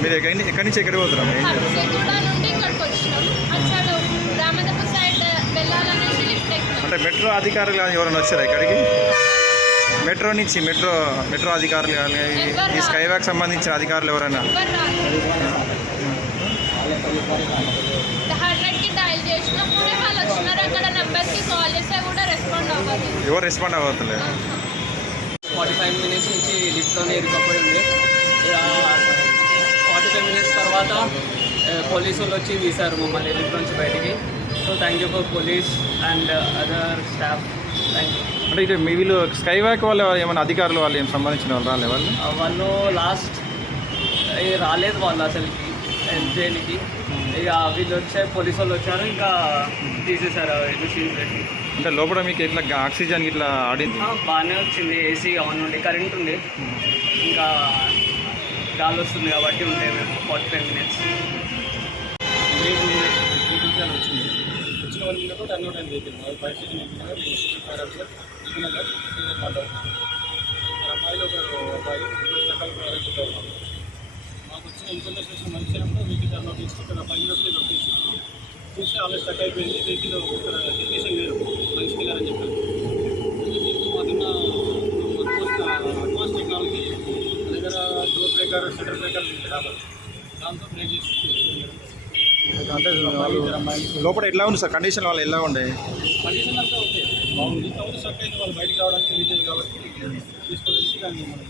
మీరు ఎక్కడి ఎక్కడి నుంచి ఎక్కడికి పోతున్నాం ఎక్కినాం. అంటే మెట్రో అధికారులు కానీ ఎవరైనా వచ్చారా ఇక్కడికి? మెట్రో నుంచి మెట్రో మెట్రో అధికారులు కానీ ఈ స్కై వాక్ సంబంధించిన అధికారులు ఎవరైనా? హండ్రెడ్కి డైల్ చేసినప్పుడే వాళ్ళు వచ్చినారు అక్కడ నెంబర్కి కాల్ చేస్తే కూడా రెస్పాండ్ ఎవరు రెస్పాండ్ అవ్వట్లేదు. ఫార్టీ ఫైవ్ మినిట్స్ నుంచి లిఫ్ట్లోనే ఇరుక్కపోయి ఉంది. ఫార్టీ ఫైవ్ మినిట్స్ తర్వాత పోలీసు వాళ్ళు వచ్చి తీశారు మమ్మల్ని లిఫ్ట్ నుంచి బయటికి. So thank you for police and other staff thank you అంటే ఇటు మీ వీళ్ళు స్కై వాక్ వాళ్ళు ఏమైనా అధికారులు వాళ్ళు ఏం సంబంధించిన వాళ్ళు రాలే వాళ్ళు? వాళ్ళు లాస్ట్ రాలేదు వాళ్ళు అసలుకి దేనికి? ఇక వీళ్ళు వచ్చే పోలీసు వాళ్ళు వచ్చారు ఇంకా తీసేశారు మెషిన్ పెట్టి. అంటే లోపల మీకు ఇట్లా ఆక్సిజన్ ఇట్లా ఆడింది? బాగానే వచ్చింది ఏసీ ఆన్ ఉండి కరెంట్ ఉంది. ఇంకా గాలి వస్తుంది కాబట్టి ఉండే మేము ఫార్టీ ఫైవ్ మినిట్స్ వచ్చిన వన్ మినిట్ టర్న్ అవుట్ అది స్టేషన్ అమ్మాయిలు ఒక అబ్బాయి మాకు వచ్చిన ఇన్ఫర్మేషన్ వచ్చిన మనిషి వెహికల్ టర్న్ అవుట్ చేసి ఇక్కడ ఫైవ్ మినిట్స్లో లొకేషన్ ఆల్రెడీ స్టక్ అయిపోయింది. వెహికల్ ఇక్కడ టెక్నీషియన్ లేరు మనిషి దిగారని చెప్పారు. మీకు మాకున్న అడ్వాన్స్ టెక్నాలజీ దగ్గర డోర్ బ్రేకర్ షటర్ బ్రేకర్ దాంతో బ్రేక్ చేసి లోపల ఎట్లా ఉంది సార్? కండిషన్ వాళ్ళు ఎలా ఉండే? కండిషన్ అంతా ఓకే. బాగుంది. స్ట్రక్ అయింది. వాళ్ళు బయటికి రావడానికి వీలేదు కాబట్టి తీసుకొని దాన్ని మనం